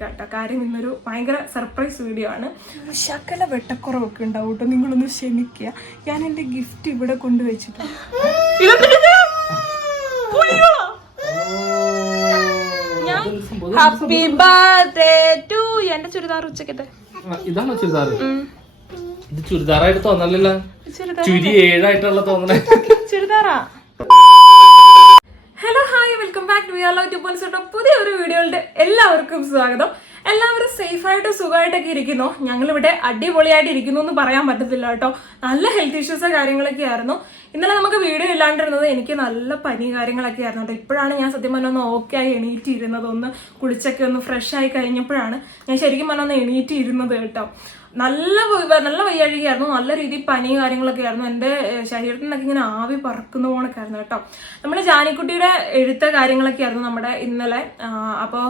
കേട്ടോ. കാര്യം ഇന്നൊരു ഭയങ്കര സർപ്രൈസ് വീഡിയോ ആണ്. ശകല വെട്ടക്കുറവൊക്കെ ഉണ്ടാവും കേട്ടോ, നിങ്ങളൊന്ന് ക്ഷമിക്കുക. ഞാൻ എൻ്റെ ഗിഫ്റ്റ് ഇവിടെ കൊണ്ടുവച്ചിട്ട് ഹാപ്പി ബർത്ത്ഡേ ടു എന്റെ ചുരിദാർ ഉച്ചക്കത്തെ ഇതാണോ ചുരിദാർ? ഇത് ചുരിദാറായിട്ട് തോന്നലല്ലോ, ചുരി 7 ആയിട്ടുള്ള തോന്നണേ ചുരിദാറാ. Hello hi, welcome back to wear love 2.0 പുതിയൊരു വീഡിയോയുടെ എല്ലാവർക്കും സ്വാഗതം. എല്ലാവരും സേഫായിട്ട് സുഖമായിട്ടൊക്കെ ഇരിക്കുന്നു. ഞങ്ങളിവിടെ അടിപൊളിയായിട്ട് ഇരിക്കുന്നു എന്ന് പറയാൻ പറ്റത്തില്ല കേട്ടോ. നല്ല ഹെൽത്ത് ഇഷ്യൂസ് കാര്യങ്ങളൊക്കെ ആയിരുന്നു. ഇന്നലെ നമുക്ക് വീഡിയോ ഇല്ലാണ്ടിരുന്നത് എനിക്ക് നല്ല പനി കാര്യങ്ങളൊക്കെ ആയിരുന്നു കേട്ടോ. ഇപ്പോഴാണ് ഞാൻ സത്യം പറഞ്ഞാൽ ഒന്ന് ഓക്കെ ആയി എണീറ്റിരുന്നത്. ഒന്ന് കുളിച്ചൊക്കെ ഒന്ന് ഫ്രഷ് ആയി കഴിഞ്ഞപ്പോഴാണ് ഞാൻ ശരിക്കും പറഞ്ഞാൽ ഒന്ന് എണീറ്റിരുന്നത് കേട്ടോ. നല്ല വയ്യാഴികയായിരുന്നു, നല്ല രീതിയിൽ പനി കാര്യങ്ങളൊക്കെ ആയിരുന്നു. എൻ്റെ ശരീരത്തിൽ നിന്നൊക്കെ ഇങ്ങനെ ആവി പറക്കുന്ന പോണൊക്കെ ആയിരുന്നു കേട്ടോ. നമ്മുടെ ജാനിക്കുട്ടിയുടെ എഴുത്ത കാര്യങ്ങളൊക്കെ ആയിരുന്നു നമ്മുടെ ഇന്നലെ. അപ്പോൾ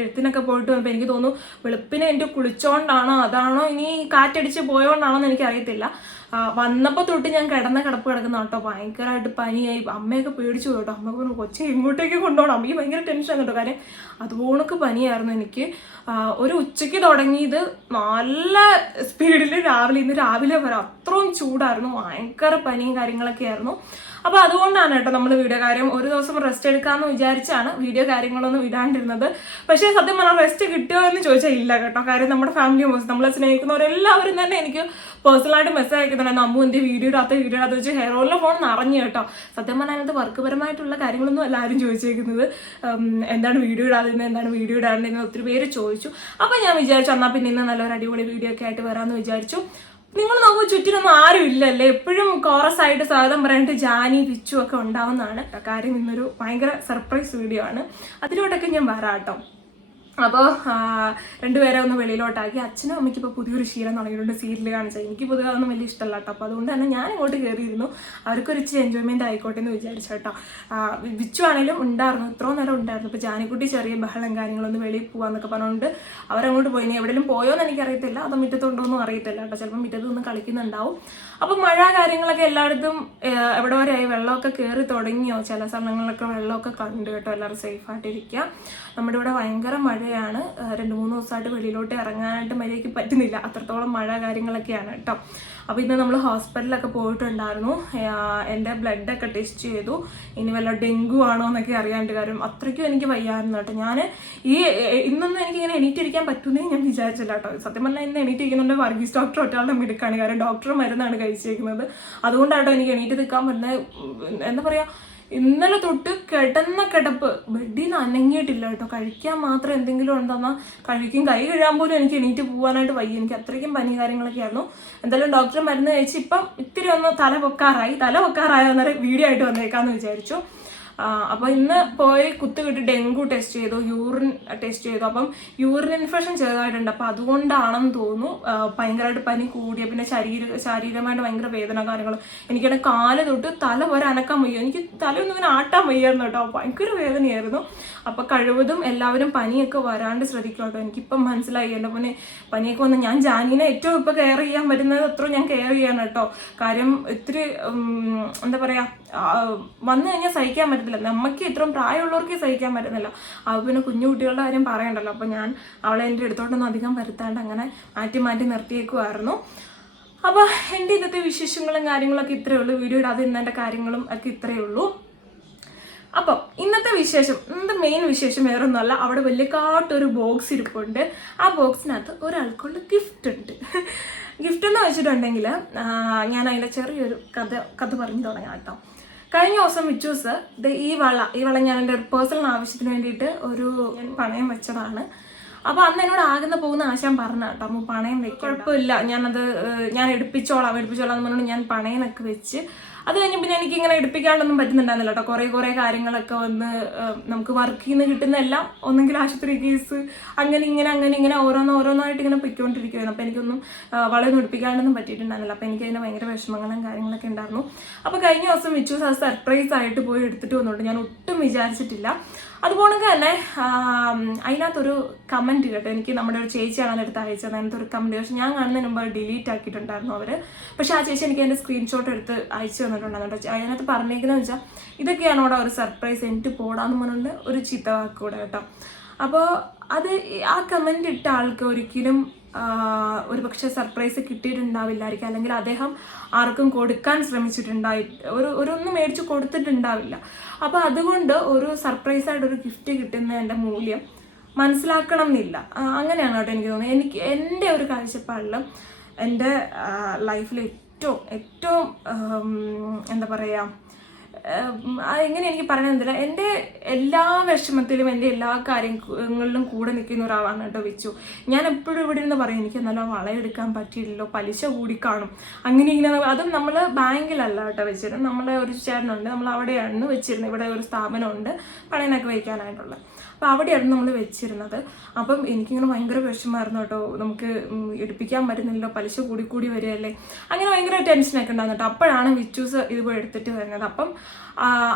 എഴുത്തിനൊക്കെ പോയിട്ട് വന്നപ്പോൾ എനിക്ക് തോന്നുന്നു വെളുപ്പിന് എൻ്റെ കുളിച്ചോണ്ടാണോ അതാണോ ഇനി കാറ്റടിച്ച് പോയോണ്ടാണോ എന്ന് എനിക്കറിയത്തില്ല. വന്നപ്പോൾ തൊട്ട് ഞാൻ കിടപ്പ് കിടക്കുന്ന കേട്ടോ. ഭയങ്കരമായിട്ട് പനിയായി. അമ്മയൊക്കെ പേടിച്ചു കേട്ടോ. അമ്മക്ക് പറഞ്ഞു കൊച്ചെ ഇങ്ങോട്ടേക്ക് കൊണ്ടുപോകണം. അമ്മയ്ക്ക് ഭയങ്കര ടെൻഷൻ കേട്ടോ. കാര്യം അതുപോണക്ക് പനിയായിരുന്നു എനിക്ക്. ഒരു ഉച്ചയ്ക്ക് തുടങ്ങിയത് നല്ല സ്പീഡിൽ ഇന്ന് രാവിലെ വരെ അത്രയും ചൂടായിരുന്നു. ഭയങ്കര പനിയും കാര്യങ്ങളൊക്കെ ആയിരുന്നു. അപ്പോൾ അതുകൊണ്ടാണ് കേട്ടോ നമ്മൾ വീഡിയോ കാര്യം ഒരു ദിവസം റെസ്റ്റ് എടുക്കാമെന്ന് വിചാരിച്ചാണ് വീഡിയോ കാര്യങ്ങളൊന്നും ഇടാണ്ടിരുന്നത്. പക്ഷേ സത്യം പറഞ്ഞാൽ റെസ്റ്റ് കിട്ടുമോ എന്ന് ചോദിച്ചാൽ ഇല്ല കേട്ടോ. കാര്യം നമ്മുടെ ഫാമിലി മെമ്പേഴ്സ്, നമ്മളെ സ്നേഹിക്കുന്നവരെല്ലാവരും തന്നെ എനിക്ക് പേഴ്സണലായിട്ട് മെസ്സേജ് അയക്കുന്നുണ്ടായിരുന്നു. അമ്മു എൻ്റെ വീഡിയോ ഇടാത്ത വെച്ച് ഹെയർ ഓയിലിൻ്റെ ഫോൺ നിറഞ്ഞു കേട്ടോ. സത്യം പറഞ്ഞാൽ അതിനകത്ത് വർക്ക് പരമായിട്ടുള്ള കാര്യങ്ങളൊന്നും എല്ലാവരും ചോദിച്ചേക്കുന്നത്. എന്താണ് വീഡിയോ ഇടാണ്ടിരുന്നത് ഒത്തിരി പേര് ചോദിച്ചു. അപ്പോൾ ഞാൻ വിചാരിച്ചു എന്നാൽ പിന്നെ ഇന്ന് നല്ലൊരു അടിപൊളി വീഡിയോ ഒക്കെ ആയിട്ട് വരാമെന്ന് വിചാരിച്ചു. നിങ്ങൾ നോക്കൂ, ചുറ്റിനൊന്നും ആരും ഇല്ലല്ലേ. എപ്പോഴും കോറസ് ആയിട്ട് സ്വാഗതം പറയാനായിട്ട് ജാനി പിച്ചു ഒക്കെ ഉണ്ടാവുന്നതാണ്. കാര്യം ഇന്നൊരു ഭയങ്കര സർപ്രൈസ് വീഡിയോ ആണ്. അതിലോട്ടൊക്കെ ഞാൻ വരാം കേട്ടോ. അപ്പോൾ രണ്ടുപേരെ ഒന്ന് വെളിയിലോട്ടാക്കി. അച്ഛനും അമ്മയ്ക്ക് ഇപ്പോൾ പുതിയൊരു ശീലം തുടങ്ങിയിട്ടുണ്ട്, സീരിയൽ കാണിച്ചാൽ. എനിക്ക് പൊതുവെ അതൊന്നും വലിയ ഇഷ്ടമല്ല കേട്ടോ. അപ്പോൾ അതുകൊണ്ട് തന്നെ ഞാൻ ഇങ്ങോട്ട് കയറിയിരുന്നു. അവർക്കൊരു ഇച്ചിരി എൻജോയ്മെൻറ്റ് ആയിക്കോട്ടെ എന്ന് വിചാരിച്ചു കേട്ടോ. വിച്ചു ആണെങ്കിലും ഉണ്ടായിരുന്നു, ഇത്രയും നേരം ഉണ്ടായിരുന്നു. ഇപ്പോൾ ജാനിക്കുട്ടി ചെറിയ ബഹളം കാര്യങ്ങളൊന്ന് വെളിയിൽ പോകാമെന്നൊക്കെ പറഞ്ഞുകൊണ്ട് അവരങ്ങോട്ട് പോയി. ഇനി എവിടെയും പോയോന്ന് എനിക്കറിയത്തില്ല, അതോ മുറ്റത്തുണ്ടോയെന്നും അറിയത്തില്ല കേട്ടോ. ചിലപ്പോൾ മുറ്റത്ത് നിന്ന് കളിക്കുന്നുണ്ടാവും. അപ്പോൾ മഴ കാര്യങ്ങളൊക്കെ എല്ലായിടത്തും എവിടെ വരെയായി, വെള്ളമൊക്കെ കയറി തുടങ്ങിയോ, ചില സ്ഥലങ്ങളിലൊക്കെ വെള്ളമൊക്കെ കണ്ടു കേട്ടോ. എല്ലാവരും സേഫായിട്ടിരിക്കുക. നമ്മുടെ ഇവിടെ ഭയങ്കര മഴയാണ്. 2-3 ദിവസമായിട്ട് വെളിയിലോട്ട് ഇറങ്ങാനായിട്ട് മഴയ്ക്ക് പറ്റുന്നില്ല, അത്രത്തോളം മഴ കാര്യങ്ങളൊക്കെയാണ് കേട്ടോ. അപ്പോൾ ഇന്ന് നമ്മൾ ഹോസ്പിറ്റലിലൊക്കെ പോയിട്ടുണ്ടായിരുന്നു. എൻ്റെ ബ്ലഡൊക്കെ ടെസ്റ്റ് ചെയ്തു. ഇനി വല്ല ഡെങ്കു ആണോ എന്നൊക്കെ അറിയാണ്ട്. കാര്യം അത്രയ്ക്കും എനിക്ക് വയ്യായിരുന്നു കേട്ടോ. ഞാൻ ഇന്നൊന്നും എനിക്കിങ്ങനെ എണീറ്റിരിക്കാൻ പറ്റുന്നേ ഞാൻ വിചാരിച്ചില്ല കേട്ടോ. സത്യം പറഞ്ഞാൽ ഇന്ന് എണീറ്റിരിക്കുന്നുണ്ട് വർഗീസ് ഡോക്ടർ ഒറ്റാളുടെ മിടുക്കാണ്. കാര്യം ഡോക്ടർ മരുന്നാണ് കഴിച്ചേക്കുന്നത്. അതുകൊണ്ടാട്ടോ എനിക്ക് എണീറ്റ് നിൽക്കാൻ പറ്റുന്നത്. എന്താ പറയുക, ഇന്നലെ തൊട്ട് കിടന്ന കിടപ്പ്, ബെഡിൽ നിന്ന് അനങ്ങിയിട്ടില്ല കേട്ടോ. കഴിക്കാൻ മാത്രം എന്തെങ്കിലും ഉണ്ടെന്നാൽ കഴിക്കും. കൈ കഴുകാൻ പോലും എനിക്ക് എണീറ്റ് പോകാനായിട്ട് വയ്യ. എനിക്ക് അത്രയ്ക്കും പനി കാര്യങ്ങളൊക്കെ ആയിരുന്നു. എന്തായാലും ഡോക്ടർ മരുന്ന് കഴിച്ച് ഇപ്പം ഇത്തിരി ഒന്ന് തല പൊക്കാറായ അന്നേരം വീഡിയോ ആയിട്ട് വന്നേക്കാമെന്ന് വിചാരിച്ചു. അപ്പോൾ ഇന്ന് പോയി കുത്തുകിട്ട് ഡെങ്കു ടെസ്റ്റ് ചെയ്തു, യൂറിൻ ടെസ്റ്റ് ചെയ്തു. അപ്പം യൂറിൻ ഇൻഫെക്ഷൻ ചെറുതായിട്ടുണ്ട്. അപ്പോൾ അതുകൊണ്ടാണെന്ന് തോന്നുന്നു ഭയങ്കരമായിട്ട് പനി കൂടിയ. പിന്നെ ശാരീരികമായിട്ട് ഭയങ്കര വേദന കാര്യങ്ങളും. എനിക്കാണെങ്കിൽ കാല് തൊട്ട് തല വരെ അനക്കാൻ വയ്യ. എനിക്ക് തലയൊന്നും ഇങ്ങനെ ആട്ടാൻ വയ്യായിരുന്നു കേട്ടോ. ഭയങ്കര വേദനയായിരുന്നു. അപ്പോൾ കഴിവതും എല്ലാവരും പനിയൊക്കെ വരാണ്ട് ശ്രദ്ധിക്കും കേട്ടോ. എനിക്കിപ്പം മനസ്സിലായി എൻ്റെ പൊന്നെ പനിയൊക്കെ വന്ന് ഞാൻ ജാനീനെ ഏറ്റവും ഇപ്പോൾ കെയർ ചെയ്യാൻ പറ്റുന്നത് അത്ര ഞാൻ കെയർ ചെയ്യാണ് കേട്ടോ. കാര്യം ഇത്തിരി എന്താ പറയുക, വന്നു കഴിഞ്ഞാൽ സഹിക്കാൻ പറ്റത്തില്ല. നമുക്ക് ഇത്രയും പ്രായമുള്ളവർക്ക് സഹിക്കാൻ പറ്റുന്നില്ല. അപ്പോൾ പിന്നെ കുഞ്ഞു കുട്ടികളുടെ കാര്യം പറയണ്ടല്ലോ. അപ്പോൾ ഞാൻ അവളെ എൻ്റെ അടുത്തോട്ടൊന്നും അധികം വരുത്താണ്ട് അങ്ങനെ മാറ്റി നിർത്തിയേക്കുമായിരുന്നു. അപ്പോൾ എൻ്റെ ഇന്നത്തെ വിശേഷങ്ങളും കാര്യങ്ങളൊക്കെ ഇത്രയേ ഉള്ളൂ. വീഡിയോ ഇടാതെ ഇന്നെൻ്റെ കാര്യങ്ങളും ഒക്കെ ഇത്രയേ ഉള്ളൂ. അപ്പം ഇന്നത്തെ മെയിൻ വിശേഷം വേറൊന്നുമല്ല. അവിടെ വലിയക്കാട്ടൊരു ബോക്സ് ഇരിപ്പുണ്ട്. ആ ബോക്സിനകത്ത് ഒരാൾക്കുള്ള ഗിഫ്റ്റ് ഉണ്ട്. ഗിഫ്റ്റ് എന്ന് വെച്ചിട്ടുണ്ടെങ്കിൽ ഞാൻ അതിൻ്റെ ചെറിയൊരു കഥ പറഞ്ഞു തുടങ്ങാം കേട്ടോ. കഴിഞ്ഞ ദിവസം വിച്ചൂസ് ഈ വള ഞാൻ എൻ്റെ ഒരു പേഴ്സണൽ ആവശ്യത്തിന് വേണ്ടിയിട്ട് ഞാൻ പണയം വെച്ചതാണ്. അപ്പോൾ അന്ന് എന്നോട് പോകുന്ന ആശാൻ പറഞ്ഞ കേട്ടോ, അമ്മ പണയം വെക്കും, കുഴപ്പമില്ല, ഞാൻ എടുപ്പിച്ചോളാം എന്ന് പറഞ്ഞുകൊണ്ട് ഞാൻ പണയനൊക്കെ വെച്ച്. അത് കഴിഞ്ഞ് പിന്നെ എനിക്കിങ്ങനെ എടുപ്പിക്കാണ്ടൊന്നും പറ്റുന്നുണ്ടായിരുന്നില്ല കേട്ടോ. കുറേ കാര്യങ്ങളൊക്കെ വന്ന് നമുക്ക് വർക്കിൽ നിന്ന് കിട്ടുന്നതെല്ലാം ഒന്നെങ്കിൽ ആശുപത്രി കേസ് അങ്ങനെ ഇങ്ങനെ ഓരോന്നായിട്ട് ഇങ്ങനെ പൊയ്ക്കൊണ്ടിരിക്കുമായിരുന്നു. അപ്പോൾ എനിക്കൊന്നും വളയൊന്നും എടുപ്പിക്കാണ്ടൊന്നും പറ്റിയിട്ടുണ്ടായിരുന്നില്ല. അപ്പോൾ എനിക്കതിന് ഭയങ്കര വിഷമങ്ങളും കാര്യങ്ങളൊക്കെ ഉണ്ടായിരുന്നു. അപ്പോൾ കഴിഞ്ഞ ദിവസം വിച്ചൂസ് അത് സർപ്രൈസ് ആയിട്ട് പോയി എടുത്തിട്ട് വന്നിട്ട് ഞാൻ ഒട്ടും വിചാരിച്ചിട്ടില്ല. അതുപോലെ തന്നെ അതിനകത്തൊരു കമൻറ്റ് കേട്ടോ. എനിക്ക് നമ്മുടെ ഒരു ചേച്ചിയാണ് അതിനടുത്ത് അയച്ചത്. അതിനകത്ത് ഒരു കമൻറ്റ്, പക്ഷെ ഞാൻ കാണുന്നതിന് മുമ്പ് ഡിലീറ്റ് ആക്കിയിട്ടുണ്ടായിരുന്നു അവർ. പക്ഷെ ആ ചേച്ചി എനിക്ക് അതിൻ്റെ സ്ക്രീൻഷോട്ട് എടുത്ത് അയച്ചു തന്നിട്ടുണ്ടായിരുന്നു കേട്ടോ. അതിനകത്ത് പറഞ്ഞേക്കുന്നതെന്ന് വെച്ചാൽ ഇതൊക്കെയാണ് അവിടെ ഒരു സർപ്രൈസ്, എനിക്ക് പോടാന്ന് പറഞ്ഞുകൊണ്ട് ഒരു ചീത്ത വാക്ക് കൂടെ കേട്ടോ. അപ്പോൾ അത് ആ കമൻ്റ് ഇട്ട ആൾക്ക് ഒരിക്കലും ഒരു പക്ഷേ സർപ്രൈസ് കിട്ടിയിട്ടുണ്ടാവില്ലായിരിക്കും, അല്ലെങ്കിൽ അദ്ദേഹം ആർക്കും കൊടുക്കാൻ ശ്രമിച്ചിട്ടുണ്ടായി ഒന്നും മേടിച്ച് കൊടുത്തിട്ടുണ്ടാവില്ല. അപ്പോൾ അതുകൊണ്ട് ഒരു സർപ്രൈസായിട്ടൊരു ഗിഫ്റ്റ് കിട്ടുന്നതിൻ്റെ മൂല്യം മനസ്സിലാക്കണം എന്നില്ല. അങ്ങനെയാണ് കേട്ടോ എനിക്ക് തോന്നുന്നത്. എൻ്റെ ഒരു കാഴ്ചപ്പാടിലും എൻ്റെ ലൈഫിൽ ഏറ്റവും എന്താ പറയുക, എങ്ങനെ എനിക്ക് പറയണമെന്നില്ല, എൻ്റെ എല്ലാ വിഷമത്തിലും എൻ്റെ എല്ലാ കാര്യങ്ങളിലും കൂടെ നിൽക്കുന്ന ഒരാളാണ് കേട്ടോ വിച്ചു. ഞാൻ എപ്പോഴും ഇവിടെ ഇരുന്ന് പറയും എനിക്ക് നല്ല വളയെടുക്കാൻ പറ്റിയില്ലല്ലോ, പലിശ കൂടിക്കാണും, അങ്ങനെ ഇങ്ങനെ. അതും നമ്മൾ ബാങ്കിലല്ല കേട്ടോ വെച്ചിരുന്നത്, നമ്മളെ ഒരു ചേട്ടനുണ്ട്, നമ്മൾ അവിടെയാണ് വെച്ചിരുന്നത്. ഇവിടെ ഒരു സ്ഥാപനമുണ്ട് പണയനൊക്കെ വയ്ക്കാനായിട്ടുള്ള, അപ്പോൾ അവിടെയാണ് നമ്മൾ വെച്ചിരുന്നത്. അപ്പം എനിക്കിങ്ങനെ ഭയങ്കര വിഷമമായിരുന്നു കേട്ടോ, നമുക്ക് എടുപ്പിക്കാൻ പറ്റുന്നില്ലല്ലോ, പലിശ കൂടി വരികയല്ലേ, അങ്ങനെ ഭയങ്കര ടെൻഷനൊക്കെ ഉണ്ടായിരുന്നു കേട്ടോ. അപ്പോഴാണ് വിച്ചൂസ് ഇതുപോലെ എടുത്തിട്ട് വരുന്നത്. അപ്പം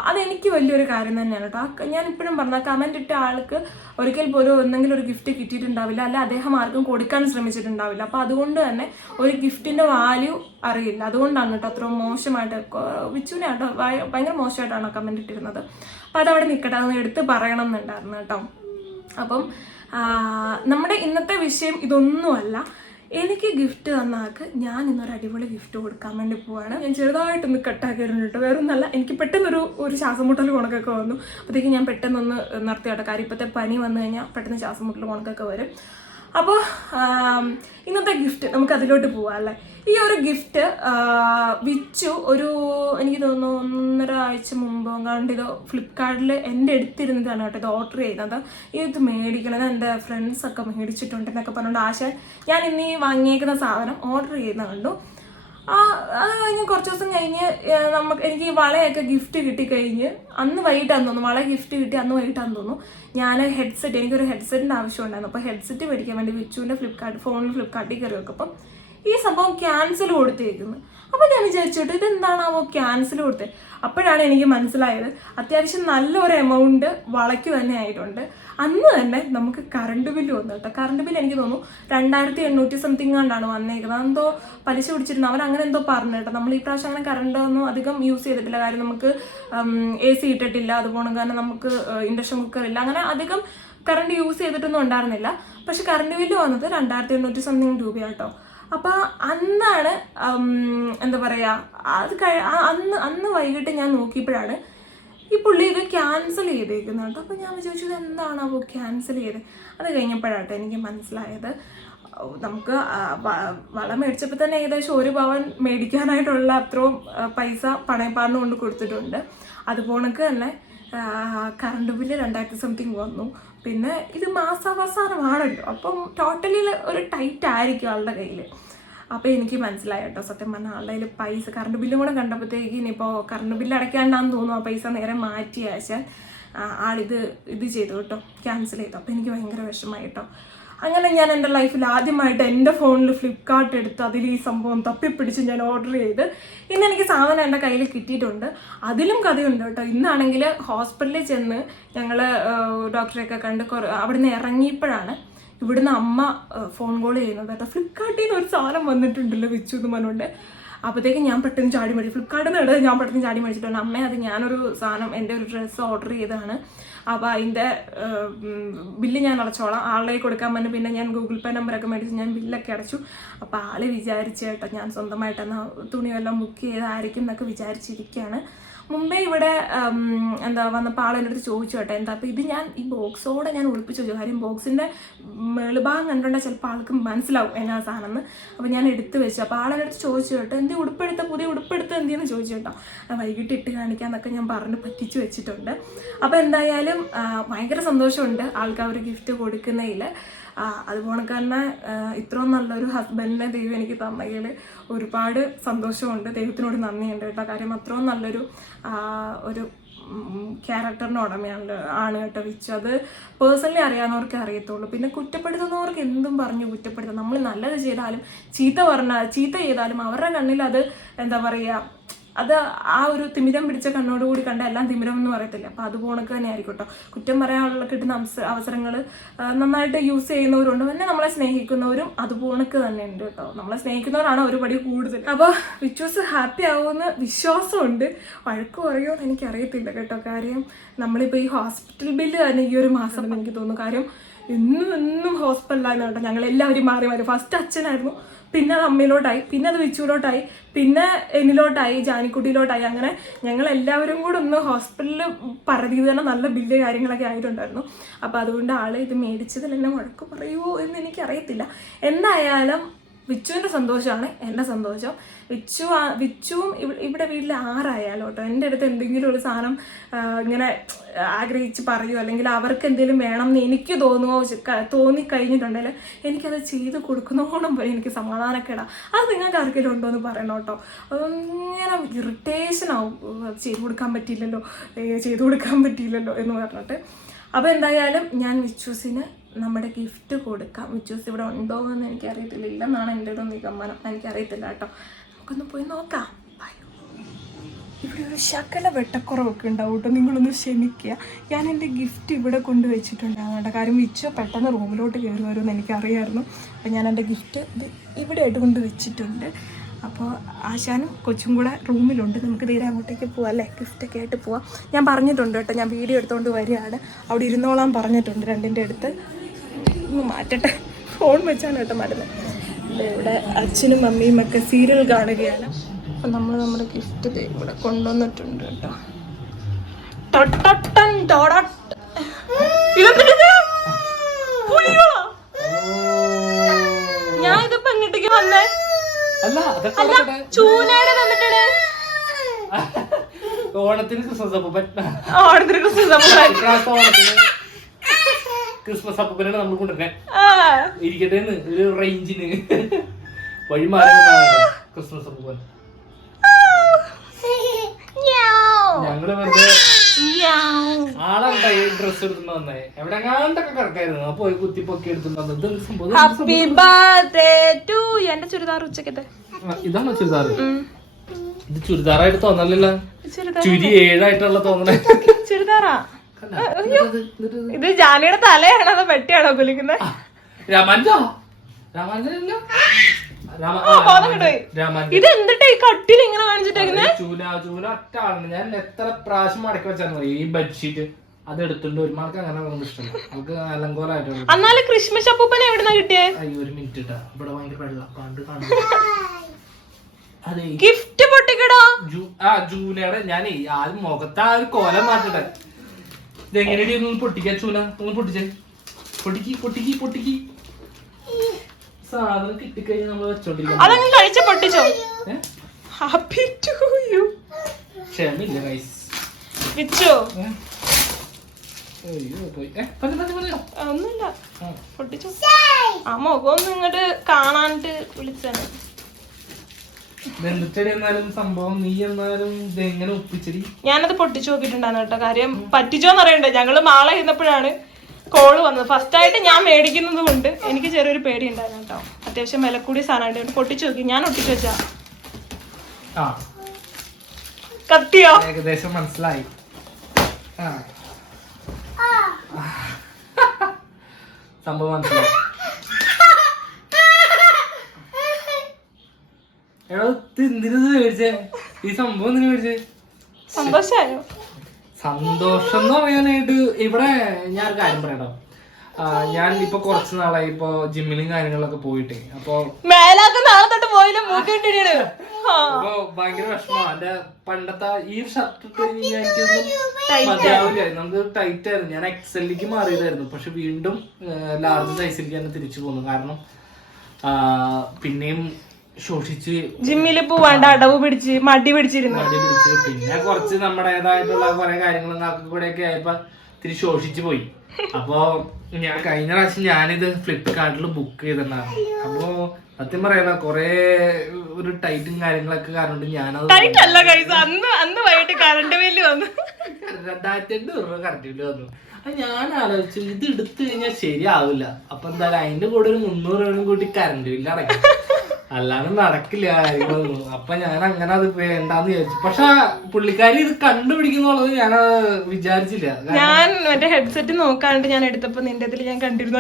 അതെനിക്ക് വലിയൊരു കാര്യം തന്നെയാണ് കേട്ടോ. ഞാൻ ഇപ്പോഴും പറഞ്ഞ കമൻ്റ് ഇട്ട ആൾക്ക് ഒരിക്കൽ പോലും എന്തെങ്കിലും ഒരു ഗിഫ്റ്റ് കിട്ടിയിട്ടുണ്ടാവില്ല, അല്ല അദ്ദേഹം ആർക്കും കൊടുക്കാൻ ശ്രമിച്ചിട്ടുണ്ടാവില്ല. അപ്പോൾ അതുകൊണ്ട് തന്നെ ഒരു ഗിഫ്റ്റിൻ്റെ വാല്യൂ അറിയില്ല. അതുകൊണ്ടാണ് കേട്ടോ അത്ര മോശമായിട്ട് വിച്ചുവിനെ കേട്ടോ ഭയങ്കര മോശമായിട്ടാണ് കമൻ്റ് ഇട്ടിരുന്നത്. അപ്പം അതവിടെ നിൽക്കട്ടെ, അതൊന്ന് എടുത്ത് പറയണം എന്നുണ്ടായിരുന്നു കേട്ടോ. അപ്പം നമ്മുടെ ഇന്നത്തെ വിഷയം ഇതൊന്നുമല്ല. എനിക്ക് ഗിഫ്റ്റ് തന്ന ആൾക്ക് ഞാൻ ഇന്നൊരു അടിപൊളി ഗിഫ്റ്റ് കൊടുക്കാൻ വേണ്ടി പോവാണ്. ഞാൻ ചെറുതായിട്ടൊന്ന് കട്ടാക്കിയിരുന്നു കേട്ടോ, വേറെ ഒന്നല്ല, എനിക്ക് പെട്ടെന്നൊരു ശ്വാസം മുട്ടൽ കണക്കൊക്കെ വന്നു. അപ്പോഴത്തേക്ക് ഞാൻ പെട്ടെന്നൊന്ന് നിർത്തി കേട്ടോ, കാര്യം ഇപ്പോഴത്തെ പനി വന്നു കഴിഞ്ഞാൽ പെട്ടെന്ന് ശ്വാസം മുട്ടൽ കണക്കൊക്കെ വരും. അപ്പോൾ ഇന്നത്തെ ഗിഫ്റ്റ് നമുക്ക് അതിലോട്ട് പോവാം അല്ലേ. ഈ ഒരു ഗിഫ്റ്റ് വിച്ചു എനിക്ക് തോന്നുന്നു 1.5 ആഴ്ച മുമ്പ് കണ്ടിതോ ഫ്ലിപ്കാർട്ടിൽ എൻ്റെ അടുത്തിരുന്നതാണ് കേട്ടോ ഇത് ഓർഡർ ചെയ്യുന്നത്. ഇത് മേടിക്കണത് എൻ്റെ ഫ്രണ്ട്സൊക്കെ മേടിച്ചിട്ടുണ്ടെന്നൊക്കെ പറഞ്ഞുകൊണ്ട് ആശാൻ ഞാൻ ഇന്ന് ഈ വാങ്ങിയേക്കുന്ന സാധനം ഓർഡർ ചെയ്യുന്ന കണ്ടു. അത് കഴിഞ്ഞ് കുറച്ച് ദിവസം കഴിഞ്ഞ് എനിക്ക് ഈ വളയൊക്കെ ഗിഫ്റ്റ് കിട്ടിക്കഴിഞ്ഞ് അന്ന് വൈകിട്ടാന്ന് തോന്നുന്നു, വള ഗിഫ്റ്റ് കിട്ടി അന്ന് വൈകിട്ടാന്ന് തോന്നുന്നു, ഞാൻ എനിക്കൊരു ഹെഡ്സെറ്റിൻ്റെ ആവശ്യം ഉണ്ടായിരുന്നു. അപ്പോൾ ഹെഡ്സെറ്റ് മേടിക്കാൻ വേണ്ടി വിച്ചുവിൻ്റെ ഫോണിൽ ഫ്ലിപ്കാർട്ടിൽ കയറി വെക്കും. അപ്പം ഈ സംഭവം ക്യാൻസൽ കൊടുത്തേക്കുന്നു. അപ്പോൾ ഞാൻ വിചാരിച്ചോട്ടെ ഇതെന്താണാവോ ക്യാൻസൽ കൊടുത്തത്. അപ്പോഴാണ് എനിക്ക് മനസ്സിലായത് അത്യാവശ്യം നല്ലൊരു എമൗണ്ട് വളയ്ക്ക് തന്നെ ആയിട്ടുണ്ട്. അന്ന് തന്നെ നമുക്ക് കറണ്ട് ബില്ല് വന്നു കേട്ടോ. കറണ്ട് ബില്ല് എനിക്ക് തോന്നുന്നു 2800 സംതിങ് കൊണ്ടാണ് വന്നേക്കുന്നത്. എന്തോ പലിശ പിടിച്ചിരുന്നു അവൻ, അങ്ങനെ എന്തോ പറഞ്ഞു കേട്ടോ. നമ്മൾ ഈ പ്രാവശ്യം അങ്ങനെ കറണ്ട് ഒന്നും അധികം യൂസ് ചെയ്തിട്ടില്ല, കാര്യം നമുക്ക് AC ഇട്ടിട്ടില്ല, അതുപോലെ തന്നെ നമുക്ക് ഇൻഡക്ഷൻ കുക്കർ ഇല്ല, അങ്ങനെ അധികം കറണ്ട് യൂസ് ചെയ്തിട്ടൊന്നും ഉണ്ടായിരുന്നില്ല. പക്ഷെ കറണ്ട് ബില്ല് വന്നത് 2800 സംതിങ് രൂപയാട്ടോ. അപ്പോൾ അന്നാണ് എന്താ പറയുക, അന്ന് വൈകിട്ട് ഞാൻ നോക്കിയപ്പോഴാണ് ഈ പുള്ളി ഇത് ക്യാൻസൽ ചെയ്തേക്കുന്നത് കേട്ടോ. അപ്പോൾ ഞാൻ വിചാരിച്ചത് എന്താണാവോ ക്യാൻസൽ ചെയ്ത്. അത് കഴിഞ്ഞപ്പോഴാട്ടോ എനിക്ക് മനസ്സിലായത് നമുക്ക് വളം മേടിച്ചപ്പോൾ തന്നെ ഏകദേശം 1 പവൻ മേടിക്കാനായിട്ടുള്ള അത്രയും പൈസ പണയപ്പാറിന് കൊണ്ട് കൊടുത്തിട്ടുണ്ട്. അതുപോണക്ക് തന്നെ കറണ്ട് ബില്ല് 2000 സംതിങ് വന്നു. പിന്നെ ഇത് മാസാവസാനമാണല്ലോ, അപ്പം ടോട്ടലി ഒരു ടൈറ്റ് ആയിരിക്കും ആളുടെ കയ്യിൽ. അപ്പോൾ എനിക്ക് മനസ്സിലായി കേട്ടോ സത്യം പറഞ്ഞാൽ ആളുടെ കയ്യിൽ പൈസ, കറണ്ട് ബില്ലും കൂടെ കണ്ടപ്പോഴത്തേക്ക് ഇനിയിപ്പോൾ കറണ്ട് ബില്ല് അടയ്ക്കാണ്ടാന്ന് തോന്നുന്നു, ആ പൈസ നേരെ മാറ്റി അയച്ചാൽ ആളിത് ചെയ്തു കേട്ടോ, ക്യാൻസൽ ചെയ്തു. അപ്പോൾ എനിക്ക് ഭയങ്കര വിഷമമായി കേട്ടോ. അങ്ങനെ ഞാൻ എൻ്റെ ലൈഫിൽ ആദ്യമായിട്ട് എൻ്റെ ഫോണിൽ ഫ്ലിപ്കാർട്ട് എടുത്ത് അതിൽ ഈ സംഭവം തപ്പിപ്പിടിച്ച് ഞാൻ ഓർഡർ ചെയ്ത് ഇന്ന് എനിക്ക് സാധനം എൻ്റെ കയ്യിൽ കിട്ടിയിട്ടുണ്ട്. അതിലും കഥയുണ്ട് കേട്ടോ. ഇന്നാണെങ്കിൽ ഹോസ്പിറ്റലിൽ ചെന്ന് ഞങ്ങൾ ഡോക്ടറെയൊക്കെ കണ്ട് അവിടുന്ന് ഇറങ്ങിയപ്പോഴാണ് ഇവിടുന്ന് അമ്മ ഫോൺ കോൾ ചെയ്യുന്നത് കേട്ടോ. ഫ്ലിപ്കാർട്ടിൽ നിന്ന് ഒരു സാധനം വന്നിട്ടുണ്ടല്ലോ വിച്ചു എന്ന് പറഞ്ഞുകൊണ്ട്. അപ്പോഴത്തേക്ക് ഞാൻ പെട്ടെന്ന് ചാടി മേടിച്ചു, ഫ്ലിപ്കാർട്ടിൽ നിന്ന് എടുത്ത് ഞാൻ പെട്ടെന്ന് ചാടി മേടിച്ചിട്ടുണ്ട്. അമ്മ അത് ഞാനൊരു സാധനം എൻ്റെ ഒരു ഡ്രസ്സ് ഓർഡർ ചെയ്തതാണ്, അപ്പോൾ അതിൻ്റെ ബില്ല് ഞാൻ അടച്ചോളാം, ആളുടെ കൊടുക്കാൻ പറഞ്ഞു. പിന്നെ ഞാൻ ഗൂഗിൾ പേ നമ്പറൊക്കെ മേടിച്ച് ഞാൻ ബില്ലൊക്കെ അടച്ചു. അപ്പോൾ ആൾ വിചാരിച്ചു കേട്ടോ ഞാൻ സ്വന്തമായിട്ടെന്നാ തുണിയെല്ലാം ബുക്ക് ചെയ്തായിരിക്കും എന്നൊക്കെ വിചാരിച്ചിരിക്കുകയാണ്. മുമ്പേ ഇവിടെ വന്നപ്പോൾ ആളെൻ്റെ അടുത്ത് ചോദിച്ചു കേട്ടോ എന്താ. അപ്പോൾ ഇത് ഞാൻ ഈ ബോക്സോടെ ഞാൻ ഒളിപ്പിച്ചു വെച്ചു, കാര്യം ബോക്സിൻ്റെ മേളുഭാഗം കണ്ടുകൊണ്ടാൽ ചിലപ്പോൾ ആൾക്ക് മനസ്സിലാവും എന്നാ സാധനം എന്ന്. അപ്പോൾ ഞാൻ എടുത്ത് വെച്ചു. അപ്പോൾ ആളെൻ്റെ അടുത്ത് ചോദിച്ചു കേട്ടോ പുതിയ ഉടുപ്പെടുത്ത് എന്തെന്ന് ചോദിച്ചു കേട്ടോ. വൈകിട്ട് ഇട്ട് കാണിക്കാമെന്നൊക്കെ ഞാൻ പറഞ്ഞ് പറ്റിച്ച് വെച്ചിട്ടുണ്ട്. അപ്പോൾ എന്തായാലും ഭയങ്കര സന്തോഷമുണ്ട് ആൾക്ക് ഒരു ഗിഫ്റ്റ് കൊടുക്കുന്നതിൽ. അതുപോലെ തന്നെ ഇത്രയും നല്ലൊരു ഹസ്ബൻഡിനെ ദൈവം എനിക്ക് തന്നതിൽ ഒരുപാട് സന്തോഷമുണ്ട്, ദൈവത്തിനോട് നന്ദിയുണ്ട് കേട്ടോ. കാര്യം അത്രയും നല്ലൊരു ഒരു ക്യാരക്ടറിന് ഉടമയാണ് കേട്ടോ വിച്ചു. അത് പേഴ്സണലി അറിയാവുന്നവർക്ക് അറിയത്തുള്ളൂ. പിന്നെ കുറ്റപ്പെടുത്തുന്നവർക്ക് എന്തും പറഞ്ഞു കുറ്റപ്പെടുത്തും. നമ്മൾ നല്ലത് ചെയ്താലും ചീത്ത ചെയ്താലും അവരുടെ കണ്ണിൽ അത് എന്താ പറയുക, അത് ആ ഒരു തിമിരം പിടിച്ച കണ്ണോടുകൂടി കണ്ട എല്ലാം തിമിരം എന്ന് പറയത്തില്ല. അപ്പോൾ അതുപോണക്ക് തന്നെ ആയിരിക്കും കേട്ടോ. കുറ്റം പറയാനുള്ള കിട്ടുന്ന അവസരങ്ങൾ നന്നായിട്ട് യൂസ് ചെയ്യുന്നവരുണ്ട്, പിന്നെ നമ്മളെ സ്നേഹിക്കുന്നവരും അതുപോണക്ക് തന്നെ ഉണ്ട് കേട്ടോ. നമ്മളെ സ്നേഹിക്കുന്നവരാണ് ഒരു പടി കൂടുതൽ. അപ്പോൾ വിച്ചൂസ് ഹാപ്പി ആവുമെന്ന് വിശ്വാസമുണ്ട്. വഴക്ക് പറയുമോ എന്ന് എനിക്കറിയത്തില്ല കേട്ടോ. കാര്യം നമ്മളിപ്പോൾ ഈ ഹോസ്പിറ്റൽ ബില്ല് തന്നെ ഈ ഒരു മാസം എനിക്ക് തോന്നുന്നു. കാര്യം എന്നും ഹോസ്പിറ്റലിലാണ് കേട്ടോ. ഞങ്ങൾ എല്ലാവരും മാറി മാറി. ഫസ്റ്റ് അച്ഛനായിരുന്നു, പിന്നെ അത് അമ്മയിലോട്ടായി, പിന്നെ അത് വിച്ചുവിലോട്ടായി, പിന്നെ എന്നിലോട്ടായി, ജാനിക്കുട്ടിയിലോട്ടായി. അങ്ങനെ ഞങ്ങൾ എല്ലാവരും കൂടെ ഒന്ന് ഹോസ്പിറ്റലിൽ പരതീതന്നെ നല്ല ബില്ല് കാര്യങ്ങളൊക്കെ ആയിട്ടുണ്ടായിരുന്നു. അപ്പോൾ അതുകൊണ്ട് ആൾ ഇത് മേടിച്ചതിൽ എന്നെ വഴക്ക് പറയുമോ എന്ന് എനിക്കറിയത്തില്ല. എന്തായാലും വിച്ചുവിൻ്റെ സന്തോഷമാണ് എൻ്റെ സന്തോഷം. വിച്ചുവും ഇവിടെ വീട്ടിൽ ആരായാലും കേട്ടോ എൻ്റെ അടുത്ത് എന്തെങ്കിലും ഒരു സാധനം ഇങ്ങനെ ആഗ്രഹിച്ച് പറയുമോ അല്ലെങ്കിൽ അവർക്ക് എന്തെങ്കിലും വേണം എന്ന് എനിക്ക് തോന്നിക്കഴിഞ്ഞിട്ടുണ്ടെങ്കിൽ എനിക്കത് ചെയ്ത് കൊടുക്കുന്നതോളം പോലെ എനിക്ക് സമാധാനക്കേടാ. അത് നിങ്ങൾക്ക് ആർക്കെങ്കിലും ഉണ്ടോ എന്ന് പറയണം കേട്ടോ. ഇങ്ങനെ ഇറിറ്റേഷനാവും, ചെയ്തു കൊടുക്കാൻ പറ്റിയില്ലല്ലോ എന്ന് പറഞ്ഞിട്ട്. അപ്പോൾ എന്തായാലും ഞാൻ വിച്ചൂസിന് നമ്മുടെ ഗിഫ്റ്റ് കൊടുക്കാം. വിച്ചൂസ് ഇവിടെ ഉണ്ടോ എന്ന് എനിക്കറിയത്തില്ല, ഇല്ലെന്നാണ് എൻ്റെ ഒരു നിഗമനം, എനിക്കറിയത്തില്ല കേട്ടോ. നമുക്കൊന്ന് പോയി നോക്കാം. ഇവിടെ ഒരു ശകല വെട്ടക്കുറവൊക്കെ ഉണ്ടാവും കേട്ടോ, നിങ്ങളൊന്ന് ക്ഷമിക്കുക. ഞാൻ എൻ്റെ ഗിഫ്റ്റ് ഇവിടെ കൊണ്ടുവച്ചിട്ടുണ്ടാകും കേട്ടോ. കാര്യം വിച്ചു പെട്ടെന്ന് റൂമിലോട്ട് കയറി വരുമെന്ന് എനിക്കറിയാമായിരുന്നു. അപ്പോൾ ഞാൻ എൻ്റെ ഗിഫ്റ്റ് ഇവിടെ ആയിട്ട് കൊണ്ടുവച്ചിട്ടുണ്ട്. അപ്പോൾ ആശാനും കൊച്ചും കൂടെ റൂമിലുണ്ട്. നമുക്ക് തീരെ അങ്ങോട്ടേക്ക് പോവാം അല്ലേ, ഗിഫ്റ്റൊക്കെ ആയിട്ട് പോവാം. ഞാൻ പറഞ്ഞിട്ടുണ്ട് കേട്ടോ, ഞാൻ വീഡിയോ എടുത്തുകൊണ്ട് വരികയാണ്, അവിടെ ഇരുന്നോളാൻ പറഞ്ഞിട്ടുണ്ട്. രണ്ടിൻ്റെ അടുത്ത് ഒന്ന് മാറ്റട്ടെ, ഫോൺ വെച്ചാണ് കേട്ടോ മരുന്ന്. ഇവിടെ അച്ഛനും മമ്മിയും ഒക്കെ സീരിയൽ കാണുകയാണ്. അപ്പം നമ്മൾ നമ്മുടെ ഗിഫ്റ്റ് ഇവിടെ കൊണ്ടുവന്നിട്ടുണ്ട് കേട്ടോ. ഞാൻ ഇതിപ്പോ എങ്ങോട്ടേക്ക് വന്നേ? ചൂനയുടെ തന്നിട്ടാണ് ഓണത്തിന് ക്രിസ്മസ് അപ്പൂപ്പൻ. ക്രിസ്മസ് അപ്പൂപ്പനാണ് നമ്മൾ കൊണ്ടുവരുന്നത്. ഇരിക്കട്ടെ ഒരു റേഞ്ചിന് വഴി മാറി ക്രിസ്മസ് അപ്പൂപ്പൻ. ഞങ്ങള് വെറുതെ ആളെ ഡ്രസ് എടുത്തുകൊണ്ട് വന്നേ, എവിടെങ്ങാണ്ടൊക്കെ കിടക്കായിരുന്നു. അപ്പൊ പോയി കുത്തിപ്പൊക്കി എടുത്തുകൊണ്ട് എന്റെ ചുരിദാർ ഉച്ചക്കത്തെ. ഇതാണോ ചുരിദാർ? ഇത് ചുരിദാറായിട്ട് തോന്നലല്ല, ചുരി 7 തോന്നണേ. ചുരിദാറാ ഇത്? ജാലിയുടെ തലയാണോ അതോ വെട്ടിയാണോ കുലിക്കുന്നത്? ഇത് എന്തിട്ടാ ഈ കട്ടിൽ ഇങ്ങനെ കാണിച്ചിട്ടേക്കുന്നേ? ചൂന ഒറ്റ ആളുണ്ട്. ഞാൻ എത്ര പ്രാവശ്യം മടക്കി വെച്ചാൽ ഈ ബെഡ്ഷീറ്റ് അത് എടുത്തിട്ടുണ്ട്. ഒരു മാർക്ക് അങ്ങനെ ഇഷ്ടമല്ല, നമുക്ക് അലങ്കോലായിട്ടുണ്ട്. എന്നാലും ക്രിസ്മസ് അപ്പൂപ്പനെ എവിടുന്നാ കിട്ടിയേ? അയ്യോ ഒരു മിനിറ്റ് ഇട്ടാ, ഇവിടെ ഭയങ്കര വെള്ളം കണ്ട് കാണും. അതെ ഗിഫ്റ്റ് പൊട്ടിക്കടോ. ജൂനയുടെ ഞാൻ ആദ്യം മുഖത്ത് ആ ഒരു കോലം മാറ്റട്ടെ. ഇതെങ്ങനെയാണ് ഒന്ന് പൊട്ടിക്കാ ചൂന? ഒന്ന് പൊട്ടിച്ചേ, പൊട്ടിക്ക്. സാധനം കിട്ടിക്കഴിഞ്ഞാൽ നമ്മൾ വെച്ചോണ്ടിരിക്കും. അതങ്ങ് കഴിച്ച പൊട്ടിച്ചോ? Happy to you. ക്ഷമില്ല ഗൈസ്. വിച്ചോ ഒന്നുമില്ല, പൊട്ടിച്ചോ. ആ മുഖം ഒന്ന് ഇങ്ങോട്ട് കാണാനിട്ട് വിളിച്ചാണ്. എന്നാലും സംഭവം നീ എന്നാലും ഇതെങ്ങനെ ഒപ്പിച്ചടി? ഞാനത് പൊട്ടിച്ചു നോക്കിയിട്ടുണ്ടായിരുന്നു കേട്ടോ. കാര്യം പറ്റിച്ചോന്ന് അറിയണ്ടേ, ഞങ്ങള് മാള ഇരുന്നപ്പോഴാണ് കോള് വന്നത്. ഫസ്റ്റ് ആയിട്ട് ഞാൻ മേടിക്കുന്നത് കൊണ്ട് എനിക്ക് ചെറിയൊരു പേടി ഉണ്ടായിരുന്നു കേട്ടോ. അത്യാവശ്യം വില കൂടിയ സാധനമായിട്ട് പൊട്ടിച്ചു നോക്കി. ഞാൻ ഒട്ടിച്ചു വെച്ചാ കത്തിയോ? ഏകദേശം മനസ്സിലായി. സംഭവം മനസ്സിലായി. എന്തിനത് മേടിച്ചേ? ഈ സംഭവം എന്തിനു മേടിച്ചേ? സന്തോഷായോ? സന്തോഷം എന്ന് പറയാനായിട്ട് ഇവിടെ ഞാൻ ഒരു കാര്യം പറയട്ടോ. ഞാൻ ഇപ്പൊ കുറച്ച് നാളായി ഇപ്പൊ ജിമ്മിലും കാര്യങ്ങളിലൊക്കെ പോയിട്ടേ. അപ്പൊ ഭയങ്കര വിഷമമാണ്. എന്റെ പണ്ടത്തെ ഈ ഷർട്ട് മതിയാവില്ല, നമുക്ക് ടൈറ്റ് ആയിരുന്നു. ഞാൻ എക്സലിലേക്ക് മാറിയതായിരുന്നു, പക്ഷെ വീണ്ടും ലാർജ് സൈസിലേക്ക് തന്നെ തിരിച്ചു പോന്നു. കാരണം പിന്നെയും ശോഷിച്ച് ജിമ്മില് പോവാണ്ട് അടവ് പിടിച്ച് മടി പിടിച്ചിരുന്നു. പിന്നെ കുറച്ച് നമ്മുടേതായിട്ടുള്ള കുറെ കാര്യങ്ങളും കൂടെ ഒക്കെ ആയപ്പോ ഇത്തിരി ശോഷിച്ചു പോയി. അപ്പൊ ഞാൻ കഴിഞ്ഞ പ്രാവശ്യം ഞാനിത് ഫ്ലിപ്കാർട്ടിൽ ബുക്ക് ചെയ്തിട്ടുണ്ടായിരുന്നു. അപ്പൊ സത്യം പറയാ കൊറേ ഒരു ടൈറ്റും കാര്യങ്ങളൊക്കെ കാരണം ഞാനത് കറണ്ട് ബില്ല് വന്നു. 2500 രൂപ കറണ്ട് ബില്ല് വന്നു. അത് ഞാൻ ആലോചിച്ചു ഇത് എടുത്തു കഴിഞ്ഞാൽ ശരിയാവില്ല. അപ്പൊ എന്തായാലും അതിന്റെ കൂടെ ഒരു 300 രൂപ കൂട്ടി കറണ്ട് ബില്ല് അടയ്ക്കും, അല്ലാതെ നടക്കില്ല കാര്യങ്ങളൊന്നും. അപ്പൊ ഞാൻ അങ്ങനെ അത് വേണ്ടാന്ന് വിചാരിച്ചു. പക്ഷെ പുള്ളിക്കാരി ഇത് കണ്ടുപിടിക്കുന്നുള്ളത് ഞാൻ വിചാരിച്ചില്ല. ഞാൻ മറ്റേ ഹെഡ്സെറ്റ് നോക്കാണ്ട് ഞാൻ എടുത്തപ്പോ നിന്റെ ഇതിൽ ഞാൻ കണ്ടിരുന്നു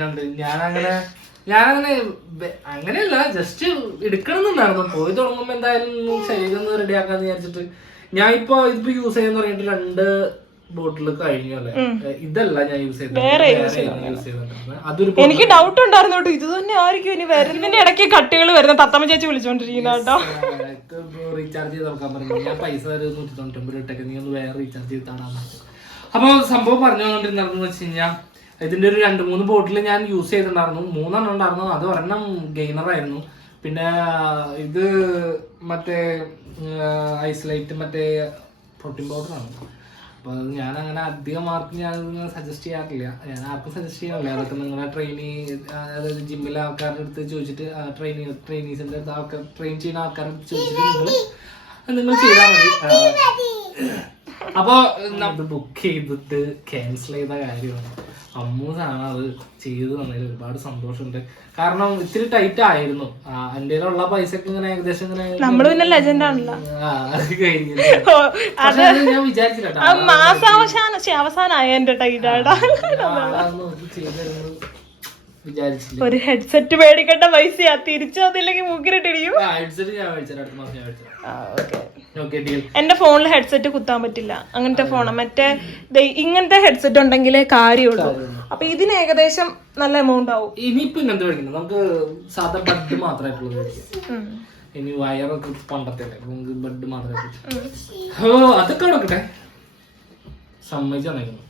കണ്ട്. ഞാനങ്ങനെ അങ്ങനെയല്ല, ജസ്റ്റ് എടുക്കണമെന്നുണ്ടായിരുന്നു. പോയി തുടങ്ങുമ്പോ എന്തായാലും ശരീരം ഒന്ന് റെഡിയാക്കാന്ന് വിചാരിച്ചിട്ട് ഞാൻ ഇതിപ്പോ യൂസ് ചെയ്യാന്ന് പറഞ്ഞിട്ട് ബോട്ടിൽ കഴിഞ്ഞു അല്ലേ? ഇതല്ല ഞാൻ യൂസ് ചെയ്തത്, യൂസ് ചെയ്തിട്ടുണ്ട്. അതൊരു എനിക്ക് ഡൗട്ട് ഉണ്ടായിരുന്നു കേട്ടോ, ഇത് തന്നെ ആയിരിക്കും ഇനി വരുന്നതിന്റെ ഇടയ്ക്ക് കട്ടുകൾ വരുന്ന തത്തമ്മ ചേച്ചി വിളിച്ചോണ്ടിരിക്കുന്ന കേട്ടോ. റീചാർജ് ചെയ്ത് നോക്കാൻ പറഞ്ഞു. ഞാൻ പൈസ ഒരു 199 ഇട്ടൊക്കെ നീ ഒന്ന് വേറെ റീചാർജ് ചെയ്താണ്. അപ്പൊ സംഭവം പറഞ്ഞു വന്നോണ്ടിരുന്നു വെച്ച് കഴിഞ്ഞാൽ ഇതിന്റെ ഒരു 2-3 ബോട്ടിൽ ഞാൻ യൂസ് ചെയ്തിട്ടുണ്ടായിരുന്നു. 3 എണ്ണം ഉണ്ടായിരുന്നു. അത് ഒരെണ്ണം ഗെയിനർ ആയിരുന്നു. പിന്നെ ഇത് മറ്റേ ഐസൊലേറ്റ് മറ്റേ പ്രോട്ടീൻ പൗഡറാണ്. അപ്പൊ അത് ഞാൻ അങ്ങനെ അധികം മാർക്ക് ഞാൻ സജസ്റ്റ് ചെയ്യാറില്ല. ഞാൻ ആർക്കും സജസ്റ്റ് ചെയ്യാറില്ല. അതൊക്കെ നിങ്ങളെ അതായത് ജിമ്മിലെ ആൾക്കാരുടെ അടുത്ത് ചോദിച്ചിട്ട് ട്രെയിനീസിന്റെ അടുത്ത് ആൾക്കാർ ട്രെയിൻ ചെയ്യുന്ന ആൾക്കാരുടെ അടുത്ത് ചോദിച്ചിട്ട് നിങ്ങൾ ചെയ്താൽ മതി. അപ്പൊ നമ്മൾ ബുക്ക് ചെയ്തിട്ട് ക്യാൻസൽ ചെയ്ത കാര്യമാണ്. അമ്മൂസാണ് അത് ചെയ്ത് തന്നതിൽ ഒരുപാട് സന്തോഷമുണ്ട്. കാരണം ഇത്തിരി ടൈറ്റ് ആയിരുന്നു. എൻ്റെ ഉള്ള പൈസക്ക് ഇങ്ങനെ ഏകദേശം ഇങ്ങനെ നമ്മള് പിന്നെ ലെജൻഡ് ആണല്ലോ. അത് കഴിഞ്ഞില്ല. ഞാൻ വിചാരിച്ചില്ല അവസാനായ എന്റെ ടൈറ്റാണ് വിചാരിച്ചില്ല. ഒരു ഹെഡ്സെറ്റ് മേടിക്കേണ്ട പൈസയാ, തിരിച്ചു വന്നില്ലെങ്കിൽ മൂക്കിലിട്ടിരിക്കും. ഹെഡ്സെറ്റ് ഞാൻ മേടിച്ചത് അടുത്ത മാസം ഞാൻ മേടിച്ചത്. എന്റെ ഫോണിൽ ഹെഡ്സെറ്റ് കുത്താൻ പറ്റില്ല, അങ്ങനത്തെ ഫോണാ. മറ്റേ ഇങ്ങനത്തെ ഹെഡ്സെറ്റ് ഉണ്ടെങ്കിലേ കാര്യമുള്ളൂ. അപ്പൊ ഇതിന് ഏകദേശം നല്ല എമൗണ്ട് ആവും. ഇനിയിപ്പോ ഇങ്ങനത്തെ മേടിക്കണം, നമുക്ക് സാധാ ബഡ് മാത്രമായിട്ടുള്ളത് മേടിക്കാം. ഇനി വയറൊക്കെ പണ്ടത്തെ നമുക്ക് ബഡ് മാത്രമായിട്ട് അതൊക്കെ നടക്കട്ടെ. സമ്മതിച്ചു തന്നേക്കുന്നു.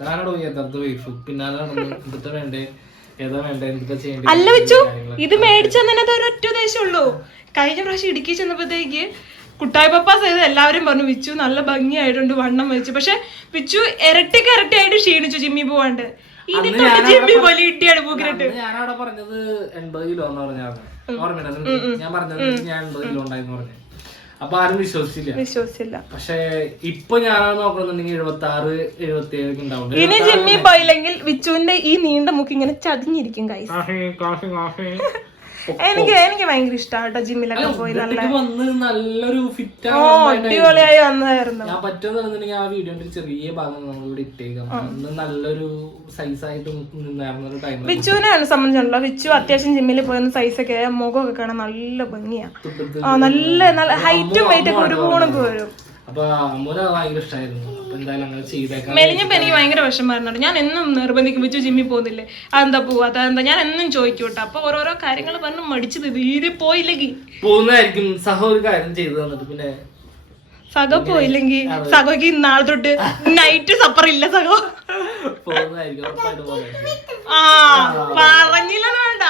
താനോട് യഥാർത്ഥ വൈഫ് പിന്നാലെ എന്തൊക്കെ വേണ്ടേ, ഏതാ വേണ്ടേ, എന്തൊക്കെ ചെയ്യേണ്ടത്. അല്ല വെച്ചു, ഇത് മേടിച്ചതിനകത്ത് ഒരൊറ്റ ഉദ്ദേശമുള്ളൂ. കഴിഞ്ഞ പ്രാവശ്യം ഇടുക്കി ചെന്നപ്പോഴത്തേക്ക് കുട്ടായി പപ്പാസ് ചെയ്ത് എല്ലാവരും പറഞ്ഞു വിച്ചു നല്ല ഭംഗിയായിട്ടുണ്ട്, വണ്ണം വെച്ചു. പക്ഷെ വിച്ചു ഇരട്ടിയായിട്ട് ക്ഷീണിച്ചു ജിമ്മി പോവാണ്ട്. ജിമ്മി പോലെ ഇട്ടിയാണ് പൂക്കിരട്ട്. ഞാനവിടെ പറഞ്ഞത് 80 കിലോ എന്ന് പറഞ്ഞാണ് ഓർമ്മ. ഞാൻ പറഞ്ഞത് ഞാൻ 80 കിലോ ഉണ്ടായിരുന്നു പറഞ്ഞു. അപ്പൊ ആരും വിശ്വസിച്ചില്ല. പക്ഷെ ഇപ്പൊ ഞാൻ നോക്കണമെന്നുണ്ടെങ്കിൽ 76-77 ഉണ്ടാവും. ഇനി ജിമ്മി പോയില്ലെങ്കിൽ വിച്ചുവിന്റെ ഈ നീണ്ട മുക്ക് ഇങ്ങനെ ചതിഞ്ഞിരിക്കും. എനിക്ക് ഭയങ്കര ഇഷ്ടമാണ് ജിമ്മിലൊക്കെ പോയി നല്ലൊരു ഫിറ്റ് അടിപൊളിയായി വന്നതായിരുന്നു. ഞാൻ പറ്റുമെന്നുണ്ടെങ്കിൽ ആ വീഡിയോന്റെ ചെറിയ ഭാഗം നമ്മളിവിടെ ഇട്ടേക്കാം. അന്ന് നല്ലൊരു സൈസായിട്ട് നിന്നായിരുന്ന ഒരു ടൈം. വിച്ചുവിനെ സംബന്ധിച്ചുണ്ടല്ലോ, വിച്ചു അത്യാവശ്യം ജിമ്മിൽ പോയിരുന്ന സൈസൊക്കെ മുഖമൊക്കെ കാണാൻ നല്ല ഭംഗിയാ. നല്ല ഹൈറ്റും വെയിറ്റ് ഒക്കെ ഒരുപാടൊക്കെ വരും. അപ്പൊ അമ്മൂനെ ഭയങ്കര ഇഷ്ടമായിരുന്നു. അപ്പൊ എന്തായാലും അങ്ങനെ ചെയ്തേക്കാം. മെലിഞ്ഞപ്പോ എനിക്ക് ഭയങ്കര വിഷമമായിരുന്നു. ഞാൻ എന്നും നിർബന്ധിക്കും വിച്ചു ജിമ്മിൽ പോകുന്നില്ലേ, അതെന്താ പോവാ അതെന്താ, ഞാൻ എന്നും ചോദിക്കൂട്ടോ. അപ്പൊ ഓരോരോ കാര്യങ്ങൾ പറഞ്ഞ് മടിച്ചത് തീരെ പോയില്ലെങ്കിൽ പോകുന്നതായിരിക്കും. സഹ ഒരു കാര്യം ചെയ്തു തന്നിട്ട് പിന്നെ സഖ പോയില്ലെങ്കിൽ സഖയ്ക്ക് നാളെ തൊട്ട് നൈറ്റ് സപ്പർ ഇല്ല. സഖ പോകുന്നതായിരിക്കും, ഉറപ്പായിട്ട് പോകുന്നതായിരിക്കും. പറഞ്ഞില്ല വേണ്ട.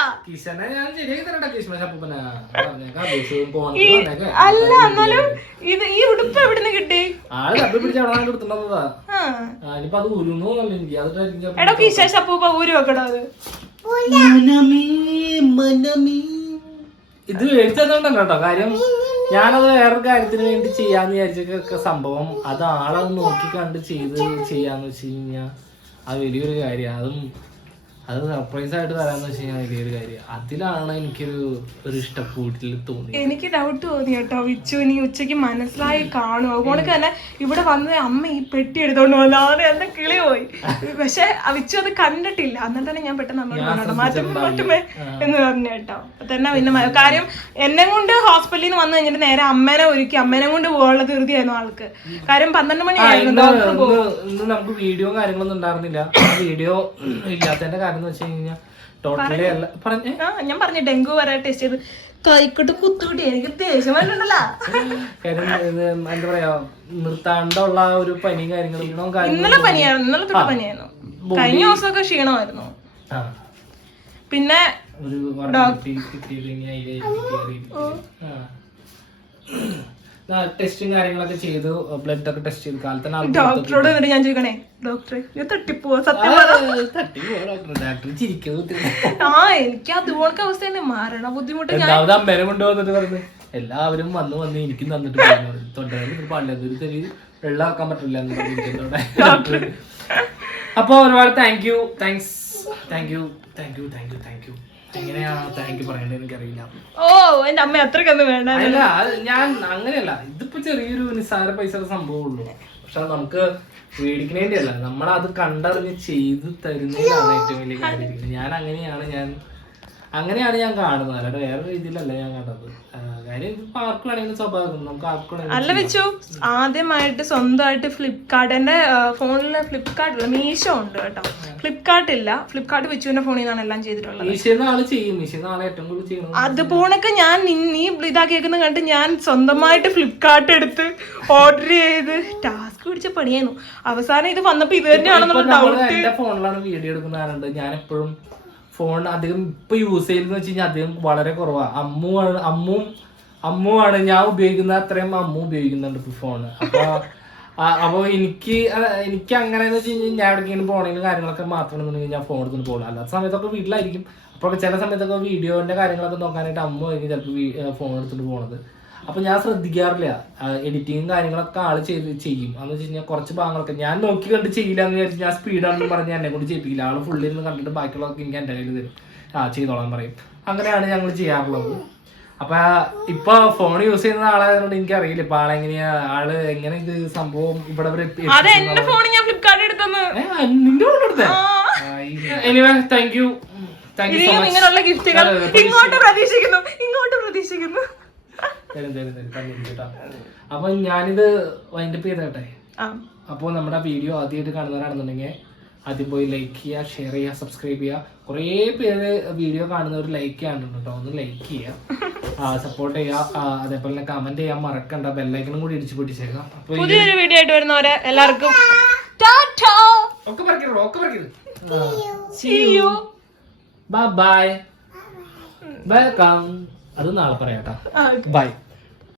അല്ല എന്നാലും ഇത് ഈ ഉടുപ്പ് എവിടുന്ന് കിട്ടി? എടോ കിശേഷ അപ്പൂപ്പ ഊരി വെക്കടോ അത്. ഇത് മേടിച്ചതുകൊണ്ടല്ലോ കേട്ടോ കാര്യം. ഞാനത് വേറൊരു കാര്യത്തിന് വേണ്ടി ചെയ്യാന്ന് വിചാരിച്ചൊക്കെ സംഭവം അത് ആളത് നോക്കി കണ്ട് ചെയ്യാന്ന് വെച്ച് കഴിഞ്ഞാൽ അത് വലിയൊരു കാര്യം. അത് സർപ്രൈസ് ആയിട്ട് തരാന്ന് വെച്ച് കഴിഞ്ഞാൽ വലിയൊരു കാര്യം. അതിലാണ് എനിക്കൊരു ഇഷ്ടപ്പെട്ടിൽ തോന്നി. എനിക്ക് ഡൗട്ട് തോന്നി കേട്ടോ, വിച്ചു നീ ഉച്ചക്ക് മനസ്സിലായി കാണും. അതുകൊണ്ട് തന്നെ ഇവിടെ വന്ന് അമ്മ ഈ പെട്ടി എടുത്തോണ്ട് വന്നു, അവന് എന്റെ കിളി പോയി. പക്ഷെ വിച്ചു അത് കണ്ടിട്ടില്ല. എന്നിട്ട് തന്നെ ഞാൻ പെട്ടെന്ന് അമ്മയോട് മാറ്റുമേ എന്ന് പറഞ്ഞു കേട്ടോ. അപ്പൊ തന്നെ പിന്നെ കാര്യം എന്നെ കൊണ്ട് ഹോസ്പിറ്റലിൽ നിന്ന് വന്നു കഴിഞ്ഞിട്ട് നേരെ അമ്മേനെ ഒരുക്കി അമ്മേനെ കൊണ്ട് പോകാനുള്ള ധൃതിയായിരുന്നു ആൾക്ക്. കാര്യം 12 മണിയായിരുന്നു. നമുക്ക് വീഡിയോ കാര്യങ്ങളൊന്നും ഉണ്ടായിരുന്നില്ല. വീഡിയോ ഇല്ലാത്തതിന്റെ കാര്യം എന്ന് വെച്ച് കഴിഞ്ഞാൽ ടോട്ടലി ഞാൻ പറഞ്ഞു ഡെങ്കു വരെ ടെസ്റ്റ് ചെയ്ത് കൈക്കോട്ട് കുത്തുകൂട്ടി എനിക്ക് ദേഷ്യം വന്നിട്ടുണ്ടല്ലോ. എന്താ പറയാ നിർത്താണ്ടുള്ള ഒരു പനിയും കാര്യങ്ങളും. ഇന്നലെ തൊട്ട് പനിയായിരുന്നു. കഴിഞ്ഞ ദിവസമൊക്കെ ക്ഷീണമായിരുന്നു. പിന്നെ ടെസ്റ്റും കാര്യങ്ങളൊക്കെ ചെയ്തു, ബ്ലഡ് ഒക്കെ ടെസ്റ്റ് ചെയ്തു. കാലത്ത് ഡോക്ടറോട് എന്നിട്ട് ഞാൻ ചോദിക്കണേ, ഡോക്ടറെ തട്ടിപ്പോവാ സത്യം എനിക്ക് അതുപോലത്തെ അവസ്ഥ മാറണ ബുദ്ധിമുട്ട്. അമ്മേനെ കൊണ്ടുവന്നിട്ട് പറഞ്ഞു എല്ലാവരും വന്ന് എനിക്കും തന്നിട്ട് തൊണ്ടയിൽ പാടില്ല വെള്ളമാക്കാൻ പറ്റില്ല എന്ന് പറഞ്ഞിട്ടുണ്ട്. അപ്പൊ ഒരുപാട് താങ്ക് യു. എങ്ങനെയാ താങ്ക് യു പറയേണ്ടത് എനിക്കറിയില്ല. ഓ എന്റെ അമ്മ അത്രക്കൊന്നും വേണ്ട. അല്ല ഞാൻ അങ്ങനെയല്ല, ഇതിപ്പോ ചെറിയൊരു നിസ്സാര പൈസയുടെ സംഭവമുള്ളൂ. പക്ഷെ നമുക്ക് മേടിക്കണേന്റെ അല്ല, നമ്മളത് കണ്ടറിഞ്ഞ് ചെയ്ത് തരുന്നതിലാണ് ഏറ്റവും വലിയ കാര്യം. ഞാൻ അങ്ങനെയാണ് അങ്ങനെയാണ് ഞാൻ കാണുന്നത്, അല്ലാണ്ട് വേറെ രീതിയിലല്ല ഞാൻ കണ്ടത്. കാര്യം ഇപ്പൊ ആർക്ക് വേണമെങ്കിലും സ്വഭാവം, നമുക്ക് ആർക്ക് വേണമെങ്കിലും അല്ല വെച്ചു ആദ്യമായിട്ട് സ്വന്തമായിട്ട് ഫ്ലിപ്കാർട്ട് എന്റെ ഫോണില് ഫ്ലിപ്കാർട്ട് മീഷോ ഉണ്ട് കേട്ടോ, ഫ്ലിപ്കാർട്ട് ഇല്ല. ഫ്ലിപ്കാർട്ട് വെച്ചുവിന്റെ ഫോണിൽ നിന്നാണ് എല്ലാം ചെയ്തിട്ടുള്ളത്. മീശോന്ന് ആള് ചെയ്യും, മീശോന്ന് ആളെ ഏറ്റവും കൂടുതൽ ചെയ്യണം. അതുപോണൊക്കെ ഞാൻ നീ ഇതാക്കിയേക്കുന്ന കണ്ട് ഞാൻ സ്വന്തമായിട്ട് ഫ്ലിപ്കാർട്ട് എടുത്ത് ഓർഡർ ചെയ്ത് ടാസ്ക് പിടിച്ച പണിയായിരുന്നു. അവസാനം ഇത് വന്നപ്പോ ഇത് തന്നെയാണെന്നുള്ള ഡൗട്ട്. എന്റെ ഫോണിലാണ് വീഡിയോ എടുക്കുന്ന ആളുണ്ട്. ഞാൻ എപ്പോഴും ഫോൺ അധികം ഇപ്പൊ യൂസ് ചെയ്യുന്നത് വെച്ച് കഴിഞ്ഞാൽ അധികം വളരെ കുറവാണ്. അമ്മുവാണ് ഞാൻ ഉപയോഗിക്കുന്ന അത്രയും അമ്മു ഉപയോഗിക്കുന്നുണ്ട് ഇപ്പൊ ഫോണ്. അപ്പൊ എനിക്ക് അങ്ങനെയെന്ന് വെച്ച് കഴിഞ്ഞാൽ ഞാൻ എവിടേക്കെങ്കിലും പോകണമെങ്കിലും കാര്യങ്ങളൊക്കെ മാത്രമാണെന്നുണ്ടെങ്കിൽ ഞാൻ ഫോൺ എടുത്തിട്ട് പോകണം. അല്ലാത്ത സമയത്തൊക്കെ വീട്ടിലായിരിക്കും. അപ്പൊ ചില സമയത്തൊക്കെ വീഡിയോന്റെ കാര്യങ്ങളൊക്കെ നോക്കാനായിട്ട് അമ്മ ആയിരിക്കും ചിലപ്പോൾ ഫോൺ എടുത്തിട്ട് പോണത്. അപ്പൊ ഞാൻ ശ്രദ്ധിക്കാറില്ല. എഡിറ്റിങ്ങും കാര്യങ്ങളൊക്കെ ആള് ചെയ്യും. എന്ന് വെച്ച് കഴിഞ്ഞാൽ കുറച്ച് ഭാഗങ്ങളൊക്കെ ഞാൻ നോക്കി കണ്ട് ചെയ്യില്ല എന്ന് വിചാരിച്ചു ഞാൻ സ്പീഡാണെന്ന് പറഞ്ഞ് എന്നെ കൊണ്ട് ചെയ്യിപ്പിക്കില്ല. ആള് ഫുള്ളിൽ കണ്ടിട്ട് ബാക്കിയുള്ളതൊക്കെ എനിക്ക് എന്റെ കയ്യിൽ തരും, ചെയ്തോളാൻ പറയും. അങ്ങനെയാണ് ഞങ്ങൾ ചെയ്യാറുള്ളത്. അപ്പൊ ഇപ്പൊ ഫോൺ യൂസ് ചെയ്യുന്ന ആളായതുകൊണ്ട് എനിക്കറിയില്ല ഇപ്പൊ ആളെങ്ങനെയാ, ആള് എങ്ങനെ ഇത് സംഭവം ഇവിടെ നിന്റെ ഫോൺ എടുത്തേ. Anyway thank you so much. ഇങ്ങനെയുള്ള ഗിഫ്റ്റുകൾ ഇങ്ങോട്ട് പ്രതീക്ഷിക്കുന്നു. അപ്പൊ ഞാനിത് വൈൻഡപ്പ് ചെയ്തേട്ടെ. അപ്പോൾ നമ്മുടെ വീഡിയോ ആദ്യമായിട്ട് കാണുന്നവരാണെന്നുണ്ടെങ്കിൽ ആദ്യം പോയി ലൈക്ക് ചെയ്യുക, ഷെയർ ചെയ്യുക, സബ്സ്ക്രൈബ് ചെയ്യുക. കുറേ പേര് വീഡിയോ കാണുന്നവർ ലൈക്ക് ചെയ്യാനുണ്ട് കേട്ടോ, ഒന്ന് ലൈക്ക് ചെയ്യുക, സപ്പോർട്ട് ചെയ്യുക. അതേപോലെ തന്നെ കമന്റ് ചെയ്യാൻ മറക്കണ്ട, ബെല്ലൈക്കണും കൂടി ഇടിച്ചു പൊട്ടിച്ചേക്കാം. പുതിയൊരു വീഡിയോ ആയിട്ട് വരുന്നവരെ എല്ലാവർക്കും ബൈ. വെൽക്കം. അത് നാളെ പറയാട്ടോ. ബൈ.